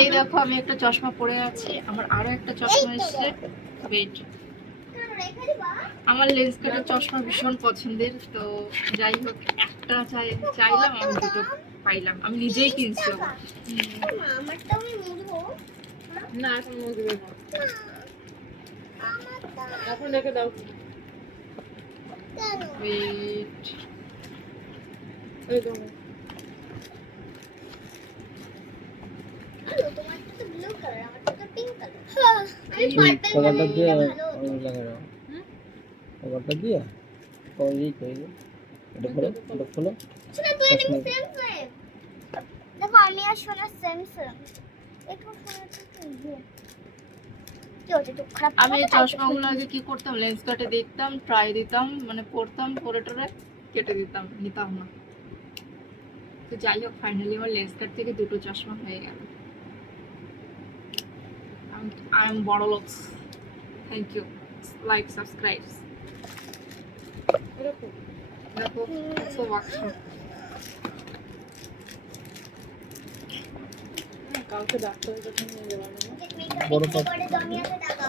এই দেখো আমি একটা চশমা পরে আছি, আমার আরো একটা চশমা এসেছে। ওয়েট, আমার লেন্স কাটের চশমা ভীষণ পছন্দের, তো যাই হোক একটা চাইলাম, আমি দুটো পাইলাম, আমি নিজেই কিনছি। না এখন মুজবে না, এখন রেখে দাও। ওয়েট, এই দেখো কভারটা দিয়ে লাগাও, কভারটা দিয়ে কই কই এটা খোলো, এটা খোলো। দেখো আমি আর সোনা সেম সেম। একটু আমি এই চশমাগুলো আগে কি করতাম, লেন্স কাটে দেখতাম, ট্রাই দিতাম, মানে পরতাম, পরে টরে কেটে দিতাম, নিতাম না। তো যাই হোক ফাইনালি আমার লেন্স কাট থেকে দুটো চশমা হয়ে গেল। আই এম বড় লোক। Thank you, like subscribe. এরকম দেখো so awesome. কালকে ডাক্তারের কাছে নিয়ে গেলাম না, বড় পাত আমি আছে টাকা